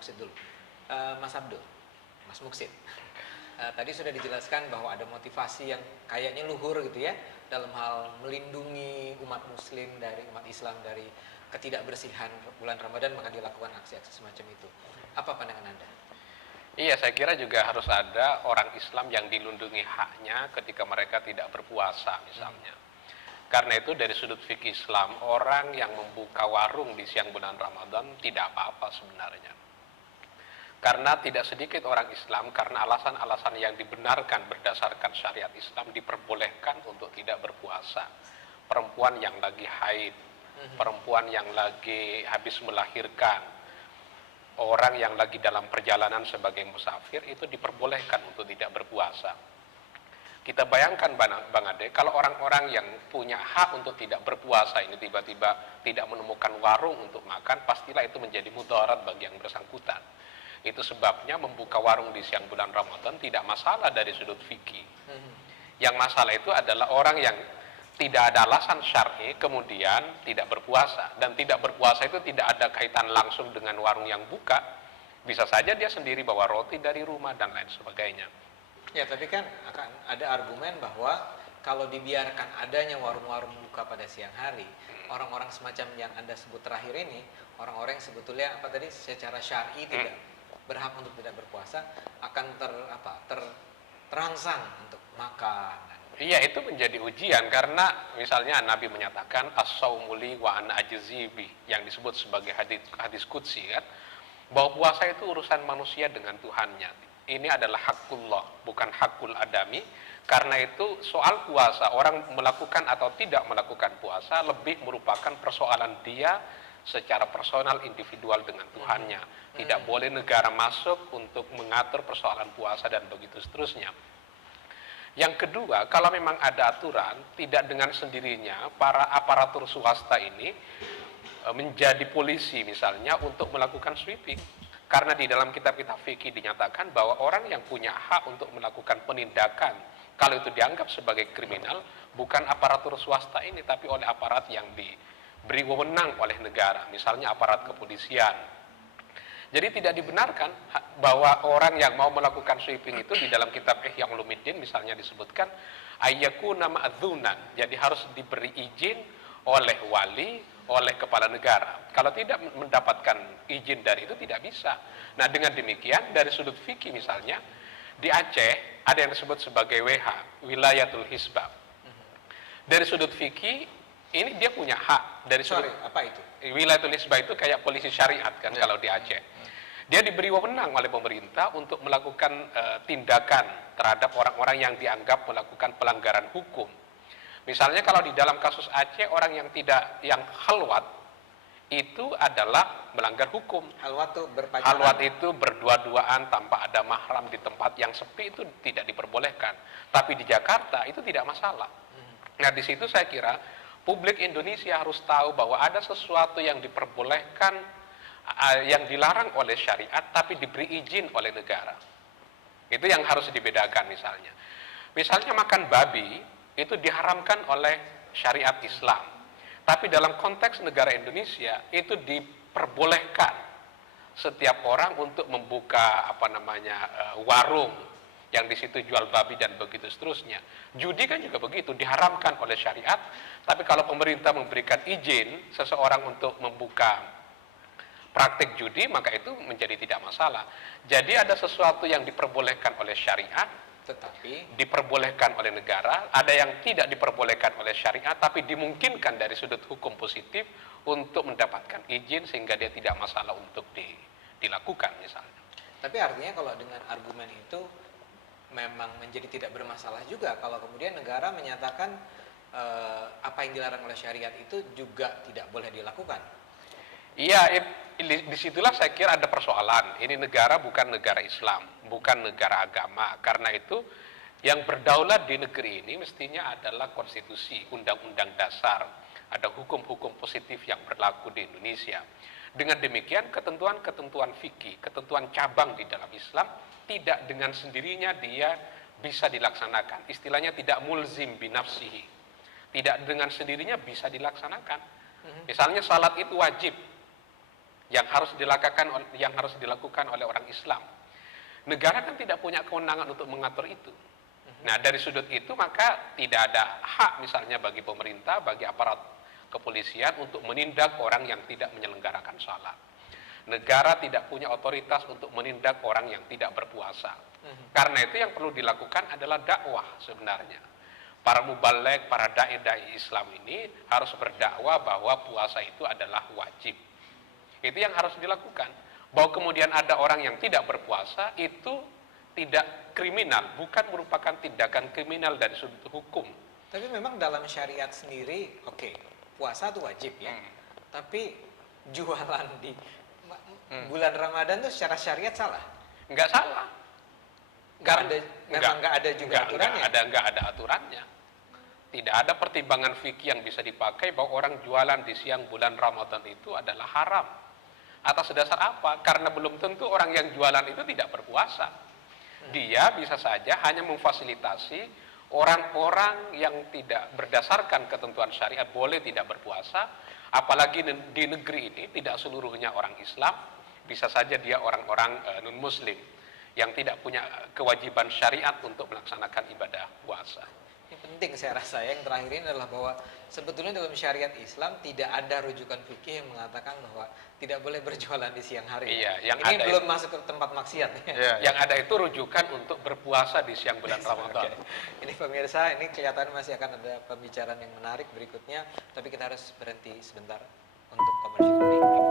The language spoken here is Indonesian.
Muksid dulu. Mas Abdul, Mas Muksid. Tadi sudah dijelaskan bahwa ada motivasi yang kayaknya luhur gitu ya dalam hal melindungi umat muslim dari umat Islam dari ketidakbersihan bulan Ramadan, maka dilakukan aksi-aksi semacam itu. Apa pandangan Anda? Iya, saya kira juga harus ada orang Islam yang dilindungi haknya ketika mereka tidak berpuasa misalnya. Karena itu dari sudut fikih Islam, orang yang membuka warung di siang bulan Ramadan tidak apa-apa sebenarnya. Karena tidak sedikit orang Islam karena alasan-alasan yang dibenarkan berdasarkan syariat Islam diperbolehkan untuk tidak berpuasa. Perempuan yang lagi haid, perempuan yang lagi habis melahirkan, orang yang lagi dalam perjalanan sebagai musafir itu diperbolehkan untuk tidak berpuasa. Kita bayangkan Bang Ade, kalau orang-orang yang punya hak untuk tidak berpuasa ini tiba-tiba tidak menemukan warung untuk makan, pastilah itu menjadi mudarat bagi yang bersangkutan. Itu sebabnya membuka warung di siang bulan Ramadan tidak masalah dari sudut fikih. Yang masalah itu adalah orang yang tidak ada alasan syar'i kemudian tidak berpuasa. Dan tidak berpuasa itu tidak ada kaitan langsung dengan warung yang buka. Bisa saja dia sendiri bawa roti dari rumah dan lain sebagainya. Ya, tapi kan akan ada argumen bahwa kalau dibiarkan adanya warung-warung buka pada siang hari, orang-orang semacam yang Anda sebut terakhir ini, orang-orang yang sebetulnya secara syar'i tidak berhak untuk tidak berpuasa akan terangsang untuk makan. Iya, itu menjadi ujian karena misalnya Nabi menyatakan as-saumu li wa ana ajzi bi, yang disebut sebagai hadis qudsi kan, bahwa puasa itu urusan manusia dengan Tuhannya. Ini adalah hakullah, bukan hakul adami. Karena itu soal puasa, orang melakukan atau tidak melakukan puasa lebih merupakan persoalan dia secara personal individual dengan Tuhannya. Tidak boleh negara masuk untuk mengatur persoalan puasa dan begitu seterusnya. Yang kedua, kalau memang ada aturan, tidak dengan sendirinya para aparatur swasta ini menjadi polisi misalnya untuk melakukan sweeping. Karena di dalam kitab-kitab fikih dinyatakan bahwa orang yang punya hak untuk melakukan penindakan, kalau itu dianggap sebagai kriminal, bukan aparatur swasta ini, tapi oleh aparat yang diberi wewenang oleh negara, misalnya aparat kepolisian. Jadi tidak dibenarkan bahwa orang yang mau melakukan sweeping itu di dalam kitab Ihya Ulumuddin misalnya disebutkan ayyakuna ma'dzunan. Jadi harus diberi izin oleh wali, oleh kepala negara. Kalau tidak mendapatkan izin dari itu tidak bisa. Nah, dengan demikian dari sudut fikih misalnya di Aceh ada yang disebut sebagai WH, Wilayatul Hisbah. Dari sudut fikih ini dia punya hak dari sudut apa itu? Wilayatul Hisbah itu kayak polisi syariat kan kalau di Aceh. Dia diberi wewenang oleh pemerintah untuk melakukan tindakan terhadap orang-orang yang dianggap melakukan pelanggaran hukum. Misalnya kalau di dalam kasus Aceh orang yang khalwat itu adalah melanggar hukum. Halwat itu berpacaran. Halwat itu berdua-duaan tanpa ada mahram di tempat yang sepi itu tidak diperbolehkan. Tapi di Jakarta itu tidak masalah. Nah, di situ saya kira publik Indonesia harus tahu bahwa ada sesuatu yang diperbolehkan, yang dilarang oleh syariat, tapi diberi izin oleh negara. Itu yang harus dibedakan misalnya. Misalnya makan babi, itu diharamkan oleh syariat Islam. Tapi dalam konteks negara Indonesia, itu diperbolehkan setiap orang untuk membuka warung yang di situ jual babi dan begitu seterusnya. Judi kan juga begitu, diharamkan oleh syariat, tapi kalau pemerintah memberikan izin seseorang untuk membuka praktik judi, maka itu menjadi tidak masalah. Jadi ada sesuatu yang diperbolehkan oleh syariat, tetapi diperbolehkan oleh negara, ada yang tidak diperbolehkan oleh syariat, tapi dimungkinkan dari sudut hukum positif untuk mendapatkan izin sehingga dia tidak masalah untuk dilakukan misalnya. Tapi artinya kalau dengan argumen itu memang menjadi tidak bermasalah juga kalau kemudian negara menyatakan apa yang dilarang oleh syariat itu juga tidak boleh dilakukan. Iya, disitulah saya kira ada persoalan. Ini negara bukan negara Islam, bukan negara agama. Karena itu yang berdaulat di negeri ini mestinya adalah konstitusi, undang-undang dasar. Ada hukum-hukum positif yang berlaku di Indonesia. Dengan demikian ketentuan-ketentuan fikih, ketentuan cabang di dalam Islam tidak dengan sendirinya dia bisa dilaksanakan. Istilahnya tidak mulzim binafsihi. Tidak dengan sendirinya bisa dilaksanakan. Misalnya salat itu wajib. yang harus dilakukan oleh orang Islam. Negara kan tidak punya kewenangan untuk mengatur itu. Nah, dari sudut itu maka tidak ada hak misalnya bagi pemerintah, bagi aparat kepolisian untuk menindak orang yang tidak menyelenggarakan salat. Negara tidak punya otoritas untuk menindak orang yang tidak berpuasa. Karena itu yang perlu dilakukan adalah dakwah sebenarnya. Para mubalek, para dai-dai Islam ini harus berdakwah bahwa puasa itu adalah wajib. Itu yang harus dilakukan. Bahwa kemudian ada orang yang tidak berpuasa itu tidak kriminal, bukan merupakan tindakan kriminal dari sudut hukum. Tapi memang dalam syariat sendiri, oke, puasa itu wajib ya. Tapi jualan di bulan Ramadan itu secara syariat salah? Enggak salah. Memang nggak ada juga aturannya? Enggak ada aturannya. Tidak ada pertimbangan fikih yang bisa dipakai bahwa orang jualan di siang bulan Ramadan itu adalah haram. Atas dasar apa? Karena belum tentu orang yang jualan itu tidak berpuasa. Dia bisa saja hanya memfasilitasi orang-orang yang tidak berdasarkan ketentuan syariat boleh tidak berpuasa, apalagi di negeri ini tidak seluruhnya orang Islam, bisa saja dia orang-orang non-muslim yang tidak punya kewajiban syariat untuk melaksanakan ibadah puasa. Ini penting saya rasa, yang terakhir ini adalah bahwa sebetulnya dalam syariat Islam tidak ada rujukan fikih yang mengatakan bahwa tidak boleh berjualan di siang hari. Iya, yang ini ada belum masuk ke tempat maksiat. Yang ada itu rujukan untuk berpuasa di siang bulan Ramadan. Ini pemirsa, ini kelihatan masih akan ada pembicaraan yang menarik berikutnya, tapi kita harus berhenti sebentar untuk komersial break.